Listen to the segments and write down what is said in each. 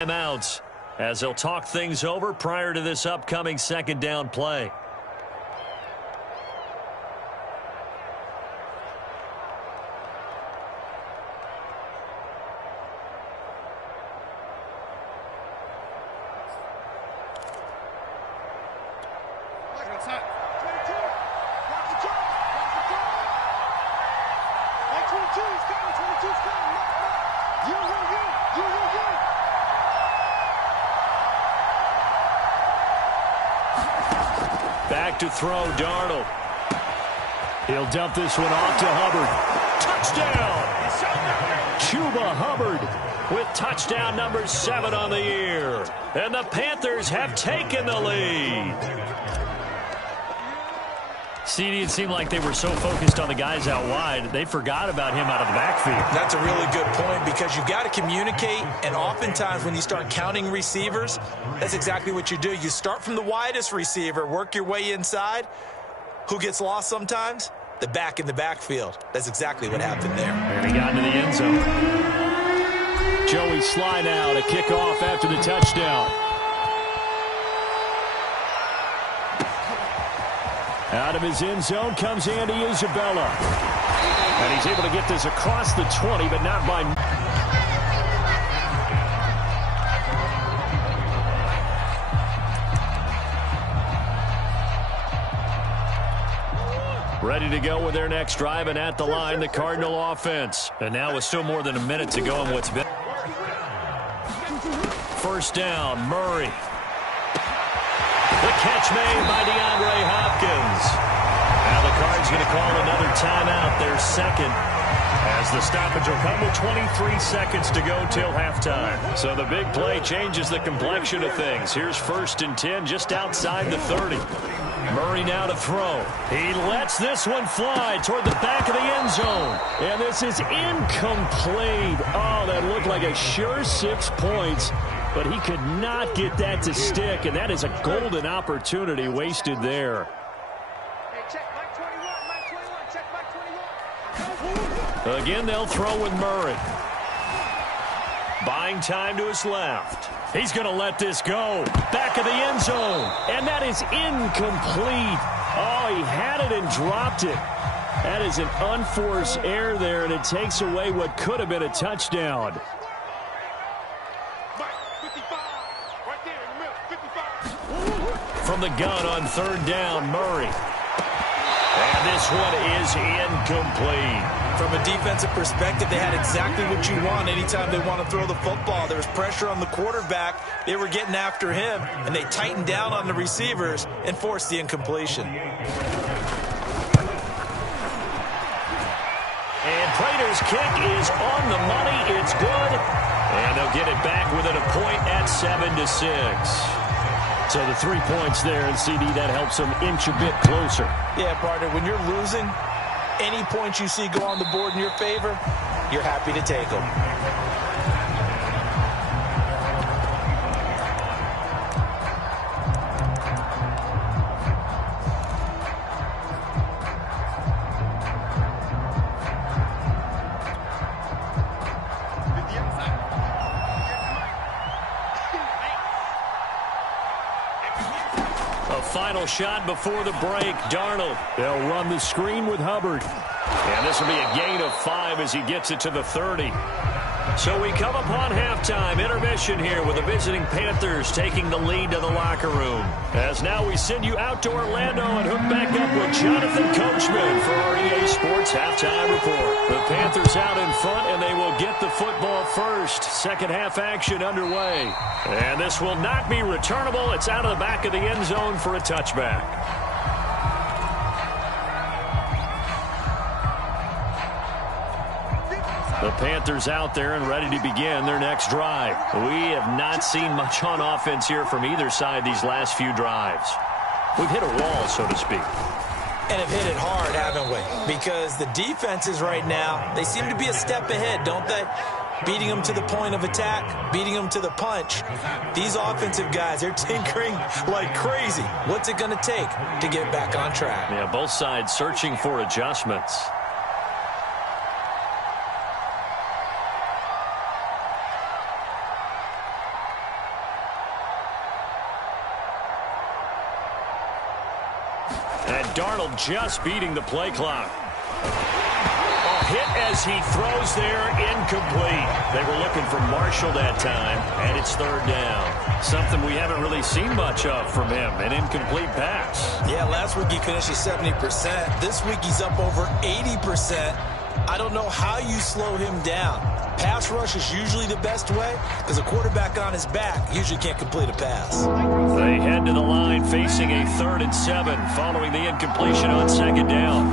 Timeouts as they'll talk things over prior to this upcoming second down play. Back to throw, Darnold. He'll dump this one off to Hubbard. Touchdown! Chuba Hubbard with touchdown number 7 on the year. And the Panthers have taken the lead. CD, it seemed like they were so focused on the guys out wide, they forgot about him out of the backfield. That's a really good point because you've got to communicate, and oftentimes when you start counting receivers, that's exactly what you do. You start from the widest receiver, work your way inside. Who gets lost sometimes? The back in the backfield. That's exactly what happened there. And he got into the end zone. Joey Sly now to kick off after the touchdown. Out of his end zone comes Andy Isabella. And he's able to get this across the 20, but not by... Ready to go with their next drive, and at the line, the Cardinal offense. And now with still more than a minute to go in what's been... First down, Murray. The catch made by DeAndre Hopkins. Now the Cards going to call another timeout, their second, as the stoppage will come with 23 seconds to go till halftime. So the big play changes the complexion of things. Here's 1st and 10 just outside the 30. Murray now to throw. He lets this one fly toward the back of the end zone. And this is incomplete. Oh, that looked like a sure 6 points. But he could not get that to stick, and that is a golden opportunity wasted there. Again, they'll throw with Murray. Buying time to his left. He's going to let this go. Back of the end zone, and that is incomplete. Oh, he had it and dropped it. That is an unforced error there, and it takes away what could have been a touchdown. From the gun on 3rd down, Murray. And this one is incomplete. From a defensive perspective, they had exactly what you want anytime they want to throw the football. There was pressure on the quarterback. They were getting after him, and they tightened down on the receivers and forced the incompletion. And Prater's kick is on the money. It's good. And they'll get it back within a point at 7-6. So the 3 points there, and CD, that helps them inch a bit closer. Yeah, partner, when you're losing, any points you see go on the board in your favor, you're happy to take them. Final shot before the break. Darnold. They'll run the screen with Hubbard. And this will be a gain of 5 as he gets it to the 30. So we come upon halftime. Intermission here with the visiting Panthers taking the lead to the locker room. As now we send you out to Orlando and hook back up with Jonathan Coachman for our EA Sports Halftime Report. The Panthers out in front, and they will get the football first. Second half action underway. And this will not be returnable. It's out of the back of the end zone for a touchback. The Panthers out there and ready to begin their next drive. We have not seen much on offense here from either side these last few drives. We've hit a wall, so to speak. And have hit it hard, haven't we? Because the defenses right now, they seem to be a step ahead, don't they? Beating them to the point of attack, beating them to the punch. These offensive guys, they're tinkering like crazy. What's it going to take to get back on track? Yeah, both sides searching for adjustments. And Darnold just beating the play clock. A hit as he throws there, incomplete. They were looking for Marshall that time, and it's third down. Something we haven't really seen much of from him, an incomplete pass. Yeah, last week he finished at 70%. This week he's up over 80%. I don't know how you slow him down. Pass rush is usually the best way because a quarterback on his back usually can't complete a pass. They head to the line facing a 3rd and 7 following the incompletion on 2nd down.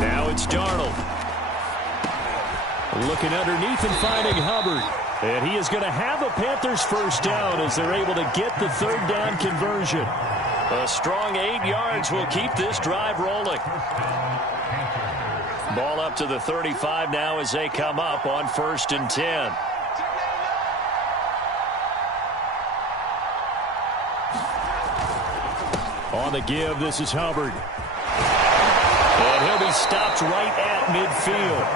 Now it's Darnold. Looking underneath and finding Hubbard. And he is going to have a Panthers first down as they're able to get the 3rd down conversion. A strong 8 yards will keep this drive rolling. Ball up to the 35 now as they come up on 1st and 10. On the give, this is Hubbard. And he'll be stopped right at midfield.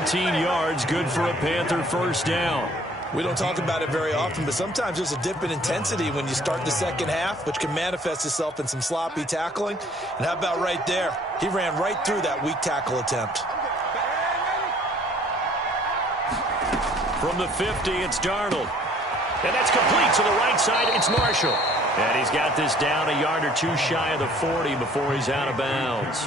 14 yards, good for a Panther first down. We don't talk about it very often, but sometimes there's a dip in intensity when you start the second half, which can manifest itself in some sloppy tackling. And how about right there? He ran right through that weak tackle attempt. From the 50, it's Darnold. And that's complete to the right side. It's Marshall. And he's got this down a yard or two shy of the 40 before he's out of bounds.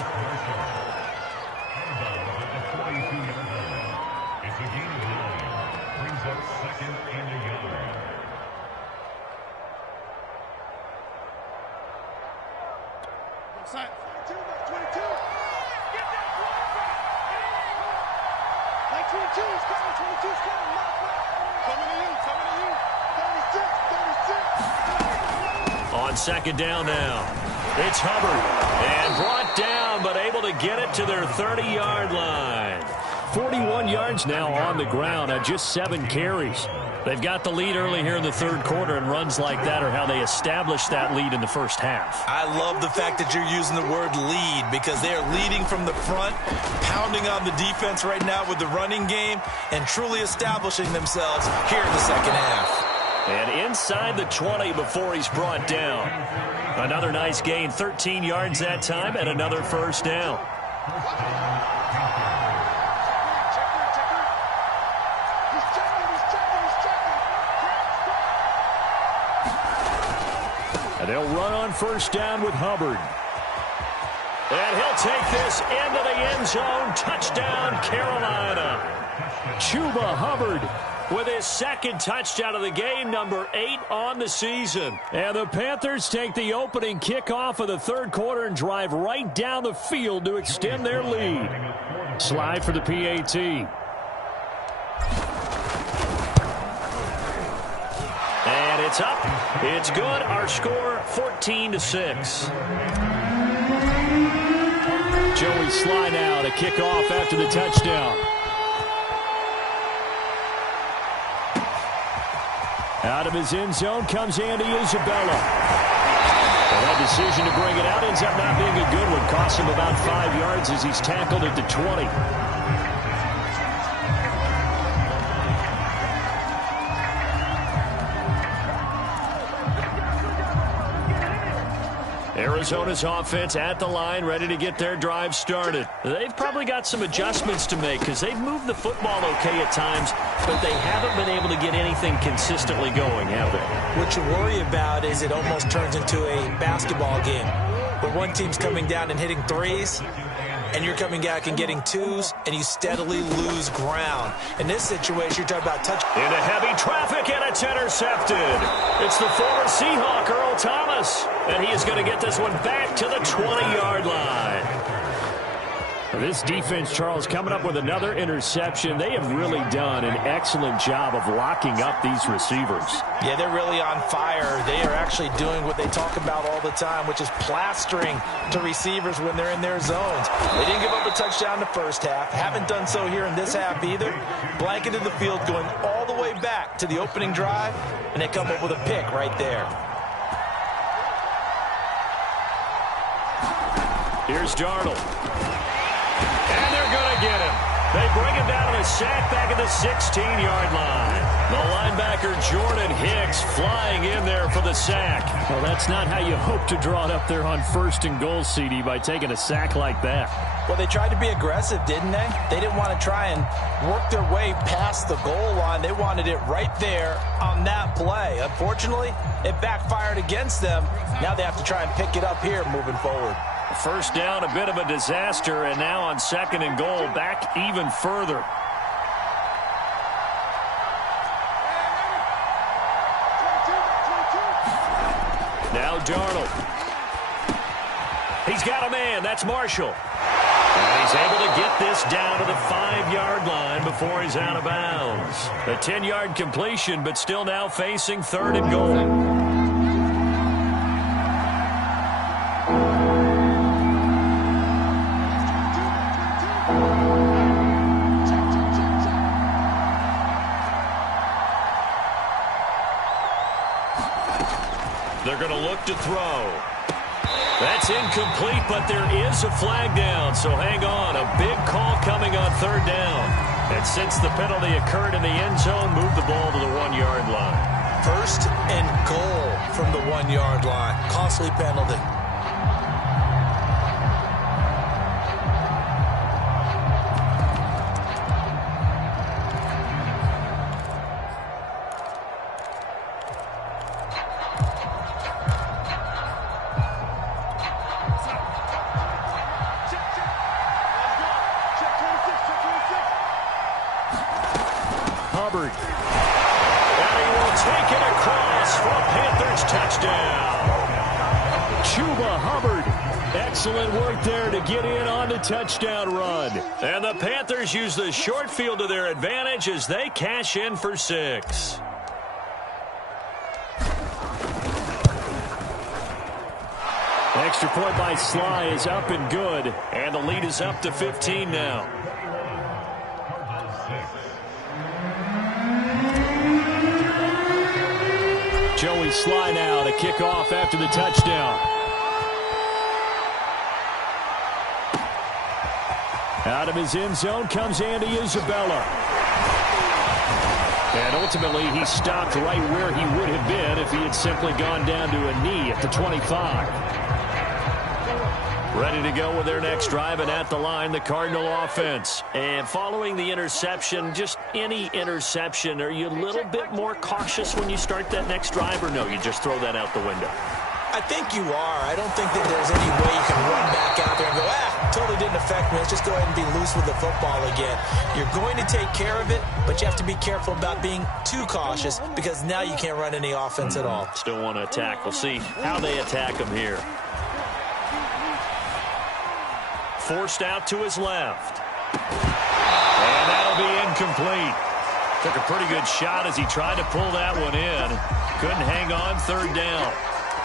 On 2nd down now, it's Hubbard. And brought down, but able to get it to their 30-yard line. 41 yards now on the ground at just 7 carries. They've got the lead early here in the 3rd quarter, and runs like that are how they established that lead in the first half. I love the fact that you're using the word lead because they are leading from the front, pounding on the defense right now with the running game, and truly establishing themselves here in the second half. And inside the 20 before he's brought down. Another nice gain, 13 yards that time, and another first down. And they'll run on first down with Hubbard. And he'll take this into the end zone. Touchdown, Carolina. Chuba Hubbard with his 2nd touchdown of the game, number 8 on the season. And the Panthers take the opening kickoff of the 3rd quarter and drive right down the field to extend their lead. Slide for the PAT. And it's up. It's good. Our score, 14-6. Joey Sly now to kick off after the touchdown. Out of his end zone comes Andy Isabella. And that decision to bring it out ends up not being a good one. Costs him about 5 yards as he's tackled at the 20. Arizona's offense at the line, ready to get their drive started. They've probably got some adjustments to make because they've moved the football okay at times, but they haven't been able to get anything consistently going, have they? What you worry about is it almost turns into a basketball game where one team's coming down and hitting threes, and you're coming back and getting twos, and you steadily lose ground. In this situation, you're talking about touch. Into heavy traffic, and it's intercepted. It's the former Seahawk, Earl Thomas, and he is going to get this one back to the 20-yard line. This defense, Charles, coming up with another interception. They have really done an excellent job of locking up these receivers. Yeah, they're really on fire. They are actually doing what they talk about all the time, which is plastering to receivers when they're in their zones. They didn't give up a touchdown in the first half. Haven't done so here in this half either. Blanketed the field going all the way back to the opening drive, and they come up with a pick right there. Here's Darnold. And they're going to get him. They bring him down to the sack back at the 16-yard line. The linebacker, Jordan Hicks, flying in there for the sack. Well, that's not how you hope to draw it up there on 1st and goal, CD, by taking a sack like that. Well, they tried to be aggressive, didn't they? They didn't want to try and work their way past the goal line. They wanted it right there on that play. Unfortunately, it backfired against them. Now they have to try and pick it up here moving forward. First down, a bit of a disaster, and now on 2nd and goal, back even further. Now Darnold. He's got a man. That's Marshall. And he's able to get this down to the 5-yard line before he's out of bounds. A 10-yard completion, but still now facing 3rd and goal. They're going to look to throw. That's incomplete, but there is a flag down, so hang on. A big call coming on 3rd down. And since the penalty occurred in the end zone, move the ball to the 1-yard line. 1st and goal from the 1-yard line. Costly penalty. And he will take it across for a Panthers touchdown. Chuba Hubbard. Excellent work there to get in on the touchdown run. And the Panthers use the short field to their advantage as they cash in for 6. Extra point by Sly is up and good. And the lead is up to 15 now. Joey Sly now to kick off after the touchdown. Out of his end zone comes Andy Isabella. And ultimately, he stopped right where he would have been if he had simply gone down to a knee at the 25. Ready to go with their next drive, and at the line, the Cardinal offense. And following the interception, just any interception, are you a little bit more cautious when you start that next drive, or no, you just throw that out the window? I think you are. I don't think that there's any way you can run back out there and go, totally didn't affect me. Let's just go ahead and be loose with the football again. You're going to take care of it, but you have to be careful about being too cautious because now you can't run any offense at all. Still want to attack. We'll see how they attack him here. Forced out to his left. And that'll be incomplete. Took a pretty good shot as he tried to pull that one in. Couldn't hang on 3rd down.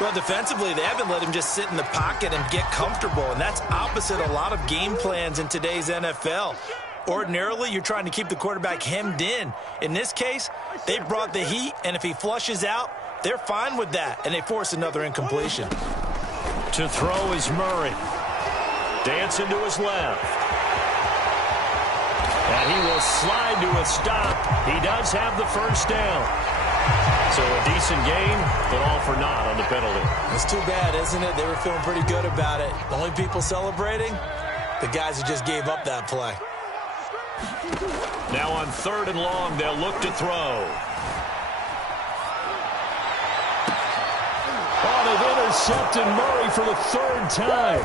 Well, defensively, they haven't let him just sit in the pocket and get comfortable, and that's opposite a lot of game plans in today's NFL. Ordinarily, you're trying to keep the quarterback hemmed in. In this case, they brought the heat, and if he flushes out, they're fine with that, and they force another incompletion. To throw is Murray. Dancing to his left. And he will slide to a stop. He does have the 1st down. So a decent game, but all for naught on the penalty. It's too bad, isn't it? They were feeling pretty good about it. The only people celebrating, the guys who just gave up that play. Now on 3rd and long, they'll look to throw. Oh, they've intercepted Murray for the 3rd time.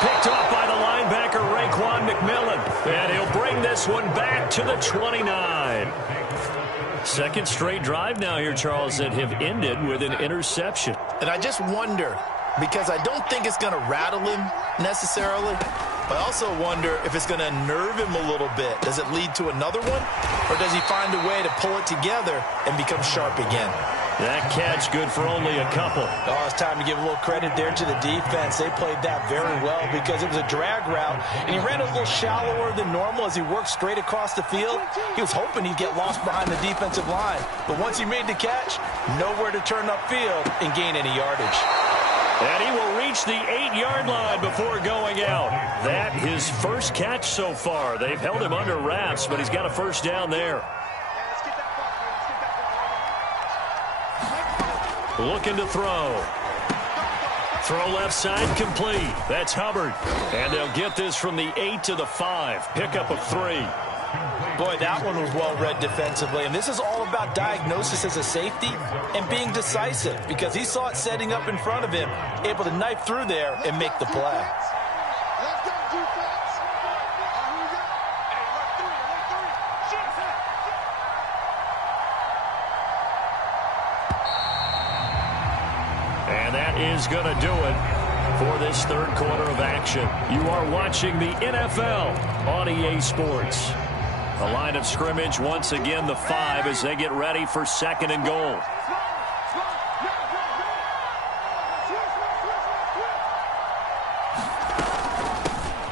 Picked off by the linebacker, Raekwon McMillan. And he'll bring this one back to the 29. Second straight drive now here, Charles, that have ended with an interception. And I just wonder, because I don't think it's going to rattle him necessarily, but I also wonder if it's going to nerve him a little bit. Does it lead to another one? Or does he find a way to pull it together and become sharp again? That catch good for only a couple. Oh, it's time to give a little credit there to the defense. They played that very well because it was a drag route, and he ran a little shallower than normal as he worked straight across the field. He was hoping he'd get lost behind the defensive line, but once he made the catch, nowhere to turn upfield and gain any yardage. And he will reach the 8-yard line before going out. That his first catch so far. They've held him under wraps, but he's got a 1st down there. Looking to throw. Throw left side complete. That's Hubbard. And they'll get this from the 8 to the 5. Pickup of 3. Boy, that one was well read defensively. And this is all about diagnosis as a safety and being decisive, because he saw it setting up in front of him, able to knife through there and make the play. And that is going to do it for this third quarter of action. You are watching the NFL on EA Sports. The line of scrimmage, once again, the 5 as they get ready for 2nd and goal.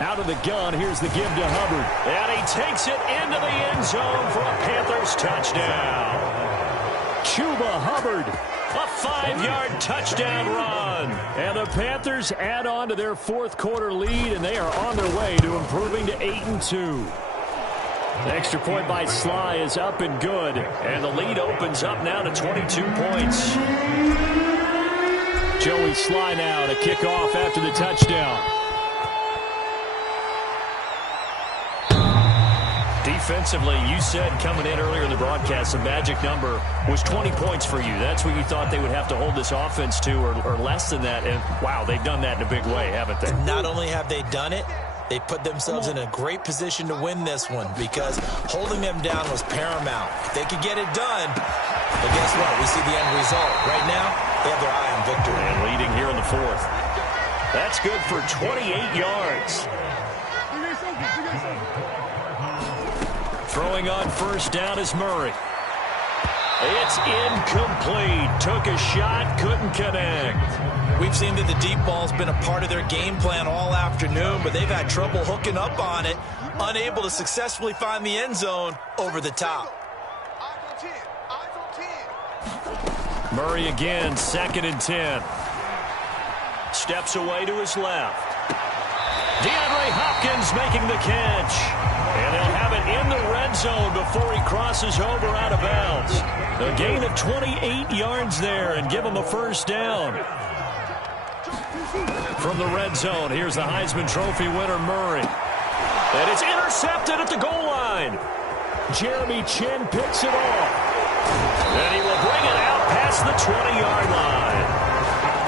Out of the gun, here's the give to Hubbard. And he takes it into the end zone for a Panthers touchdown. Chuba Hubbard. A 5-yard touchdown run. And the Panthers add on to their fourth quarter lead, and they are on their way to improving to 8-2. The extra point by Sly is up and good. And the lead opens up now to 22 points. Joey Sly now to kick off after the touchdown. Defensively, you said coming in earlier in the broadcast, the magic number was 20 points for you. That's what you thought they would have to hold this offense to, or less than that. And, wow, they've done that in a big way, haven't they? Not only have they done it, they put themselves in a great position to win this one, because holding them down was paramount. If they could get it done, but guess what? We see the end result. Right now, they have their eye on victory. And leading here in the 4th. That's good for 28 yards. Throwing on first down is Murray. It's incomplete. Took a shot, couldn't connect. We've seen that the deep ball's been a part of their game plan all afternoon, but they've had trouble hooking up on it, unable to successfully find the end zone over the top. Murray again, 2nd and 10. Steps away to his left. DeAndre Hopkins making the catch. And they'll have it in the red zone before he crosses over out of bounds. A gain of 28 yards there and give him a first down. From the red zone, here's the Heisman Trophy winner, Murray. And it's intercepted at the goal line. Jeremy Chin picks it off. And he will bring it out past the 20-yard line.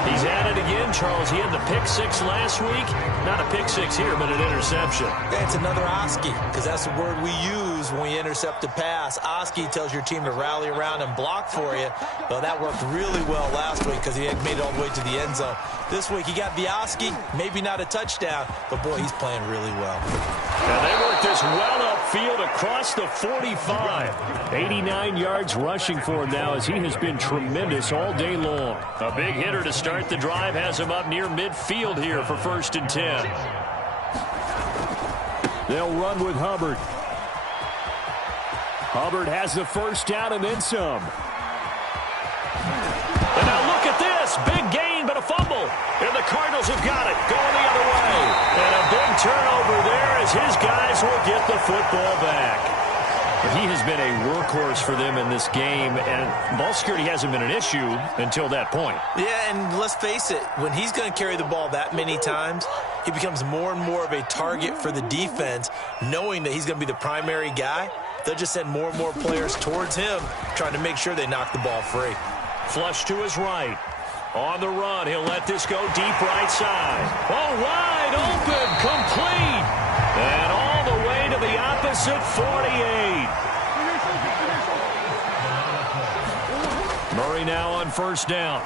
He's at it again, Charles. He had the pick 6 last week. Not a pick 6 here, but an interception. It's another Oski, because that's the word we use when we intercept a pass. Oski tells your team to rally around and block for you. Well, that worked really well last week because he had made it all the way to the end zone. This week he got the Oski, maybe not a touchdown, but boy, he's playing really well. And they work this well upfield across the 45. 89 yards rushing for him now, as he has been tremendous all day long. A big hitter to start the drive has him up near midfield here for 1st and 10. They'll run with Hubbard. Hubbard has the first down and then some. And now look at this. Big gain, but a fumble. And the Cardinals have got it. Going the other way. And a big turnover there as his guys will get the football back. But he has been a workhorse for them in this game, and ball security hasn't been an issue until that point. Yeah, and let's face it, when he's going to carry the ball that many times, he becomes more and more of a target for the defense, knowing that he's going to be the primary guy. They'll just send more and more players towards him, trying to make sure they knock the ball free. Flush to his right. On the run, he'll let this go deep right side. Oh, wide open, complete. And all the way to the opposite 48. Murray now on first down.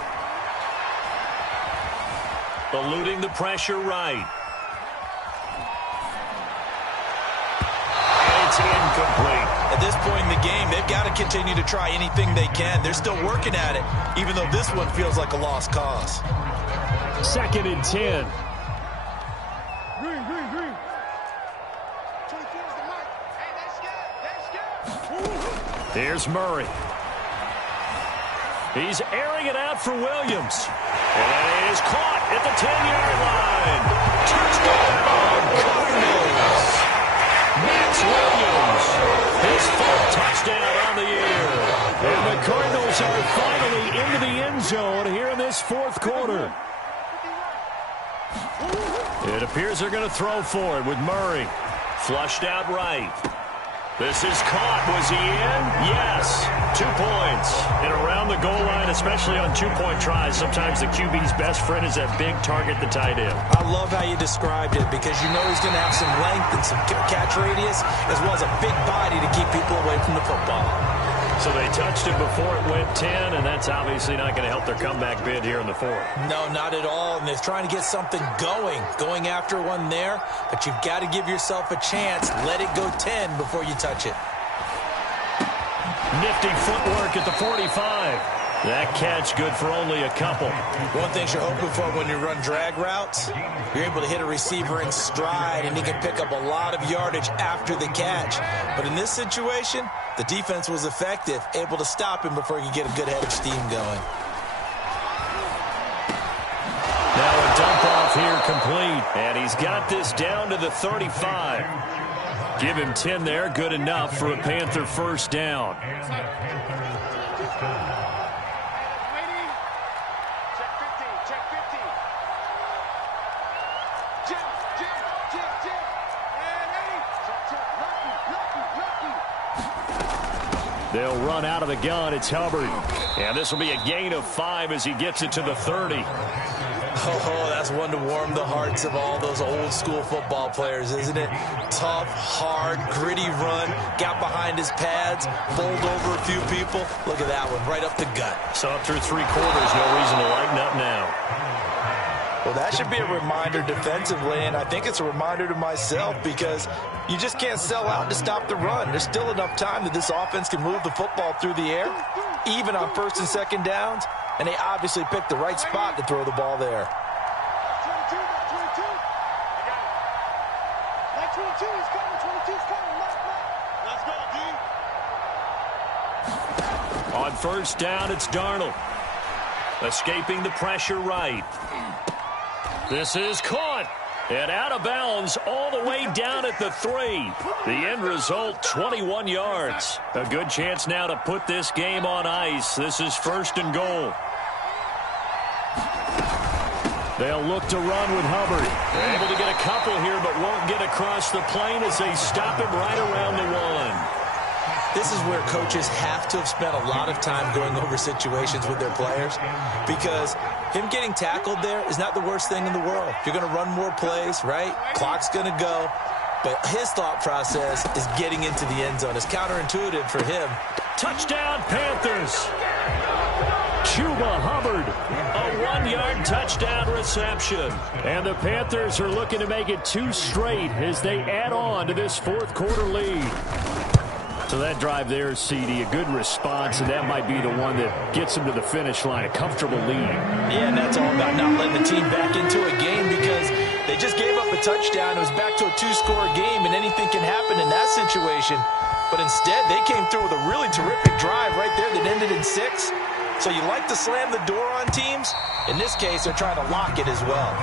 Eluding the pressure right. It's incomplete. At this point in the game, they've got to continue to try anything they can. They're still working at it, even though this one feels like a lost cause. 2nd and 10. Here's Murray. He's airing it out for Williams. And it is caught at the 10-yard line. Touchdown, Cardinals. Max Williams, his 4th touchdown on the year. And the Cardinals So we're finally into the end zone here in this fourth quarter. It appears they're going to throw for it with Murray. Flushed out right. This is caught. Was he in? Yes. 2 points. And around the goal line, especially on two-point tries, sometimes the QB's best friend is that big target, the tight end. I love how you described it because you know he's going to have some length and some catch radius as well as a big body to keep people away from the football. So they touched it before it went 10, and that's obviously not going to help their comeback bid here in the fourth. No, not at all, and they're trying to get something going after one there, but you've got to give yourself a chance. Let it go 10 before you touch it. Nifty footwork at the 45. That catch good for only a couple. One thing you're hoping for when you run drag routes, you're able to hit a receiver in stride, and he can pick up a lot of yardage after the catch. But in this situation, the defense was effective, able to stop him before he could get a good head of steam going. Now a dump off here complete, and he's got this down to the 35. Give him 10 there, good enough for a Panther first down. They'll run out of the gun. It's Hubbard. And this will be a gain of 5 as he gets it to the 30. Oh, that's one to warm the hearts of all those old school football players, isn't it? Tough, hard, gritty run. Got behind his pads, bowled over a few people. Look at that one, right up the gut. So up through 3 quarters, no reason to lighten up now. Well, that should be a reminder defensively, and I think it's a reminder to myself because you just can't sell out to stop the run. There's still enough time that this offense can move the football through the air, even on first and second downs, and they obviously picked the right spot to throw the ball there. On first down, it's Darnold. Escaping the pressure right. This is caught. And out of bounds all the way down at the 3. The end result, 21 yards. A good chance now to put this game on ice. This is first and goal. They'll look to run with Hubbard. They're able to get a couple here, but won't get across the plane as they stop him right around the 1. This is where coaches have to have spent a lot of time going over situations with their players because him getting tackled there is not the worst thing in the world. You're going to run more plays, right? Clock's going to go. But his thought process is getting into the end zone. It's counterintuitive for him. Touchdown, Panthers. Chuba Hubbard, a 1-yard touchdown reception. And the Panthers are looking to make it 2 straight as they add on to this fourth quarter lead. So that drive there, CD, a good response, and that might be the one that gets them to the finish line, a comfortable lead. Yeah, and that's all about not letting the team back into a game because they just gave up a touchdown. It was back to a 2-score game, and anything can happen in that situation. But instead, they came through with a really terrific drive right there that ended in 6. So you like to slam the door on teams. In this case, they're trying to lock it as well.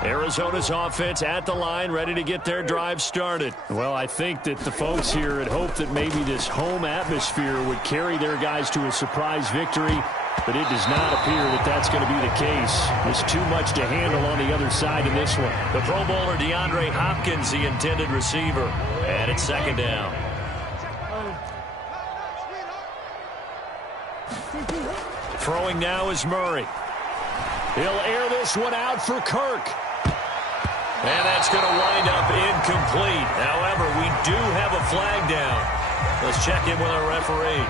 Arizona's offense at the line, ready to get their drive started. Well, I think that the folks here had hoped that maybe this home atmosphere would carry their guys to a surprise victory, but it does not appear that that's going to be the case. There's too much to handle on the other side in this one. The Pro Bowler DeAndre Hopkins, the intended receiver, and it's second down. Throwing now is Murray. He'll air this one out for Kirk. And that's going to wind up incomplete. However, we do have a flag down. Let's check in with our referee.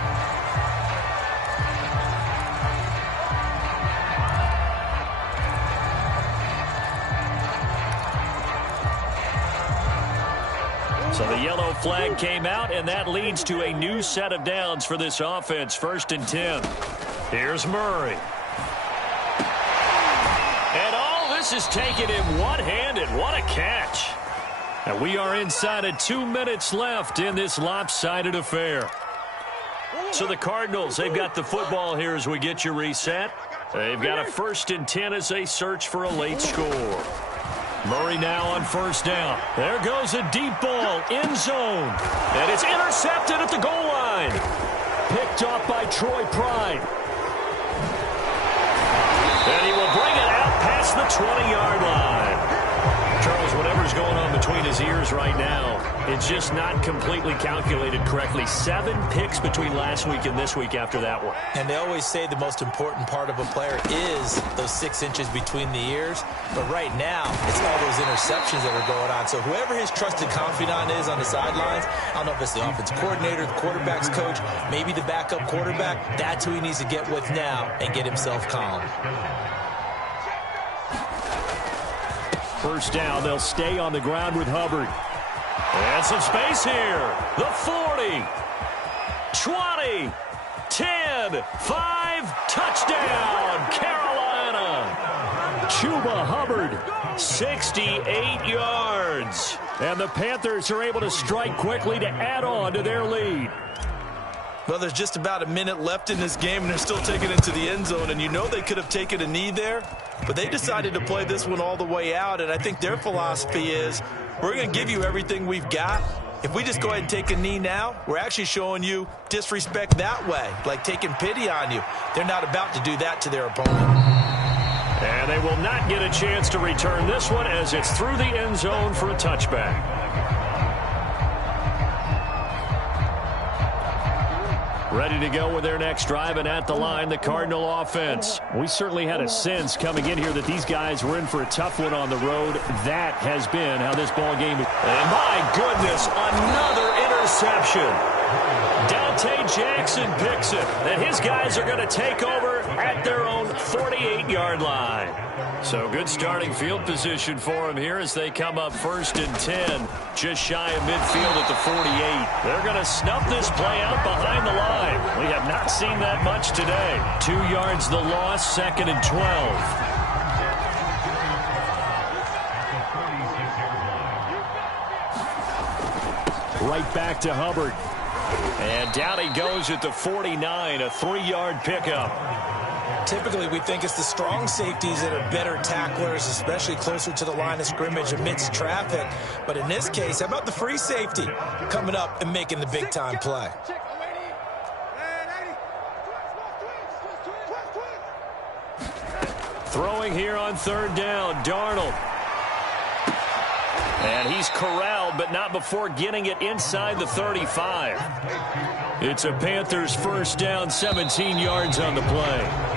So the yellow flag came out, and that leads to a new set of downs for this offense. First and 10. Here's Murray. And all this is taken in one-handed. What a catch. And we are inside of 2 minutes left in this lopsided affair. So the Cardinals, they've got the football here as we get you reset. They've got a 1st and 10 as they search for a late score. Murray now on 1st down. There goes a deep ball, end zone. And it's intercepted at the goal line. Picked off by Troy Pride. And he will bring it out past the 20-yard line. Charles, whatever's going on between his ears right now, it's just not completely calculated correctly. 7 picks between last week and this week after that one. And they always say the most important part of a player is those 6 inches between the ears. But right now, it's all those interceptions that are going on. So whoever his trusted confidant is on the sidelines, I don't know if it's the offensive coordinator, the quarterback's coach, maybe the backup quarterback, that's who he needs to get with now and get himself calm. 1st down, they'll stay on the ground with Hubbard. And some space here. The 40, 20, 10, 5, touchdown, Carolina. Chuba Hubbard. 68 yards. And the Panthers are able to strike quickly to add on to their lead. Well, there's just about a minute left in this game, and they're still taking it to the end zone. And you know they could have taken a knee there, but they decided to play this one all the way out. And I think their philosophy is, we're going to give you everything we've got. If we just go ahead and take a knee now, we're actually showing you disrespect that way, like taking pity on you. They're not about to do that to their opponent. And they will not get a chance to return this one as it's through the end zone for a touchback. Ready to go with their next drive, and at the line, the Cardinal offense. We certainly had a sense coming in here that these guys were in for a tough one on the road. That has been how this ball game is. And my goodness, another interception. Dante Jackson picks it, and his guys are going to take over at their own 48-yard line. So good starting field position for him here as they come up 1st and 10, just shy of midfield at the 48. They're going to snuff this play out behind the line. We have not seen that much today. 2 yards the loss, 2nd and 12. Right back to Hubbard. And down he goes at the 49, a 3-yard pickup. Typically, we think it's the strong safeties that are better tacklers, especially closer to the line of scrimmage amidst traffic. But in this case, how about the free safety coming up and making the big-time play? Throwing here on 3rd down, Darnold. And he's corralled, but not before getting it inside the 35. It's a Panthers 1st down, 17 yards on the play.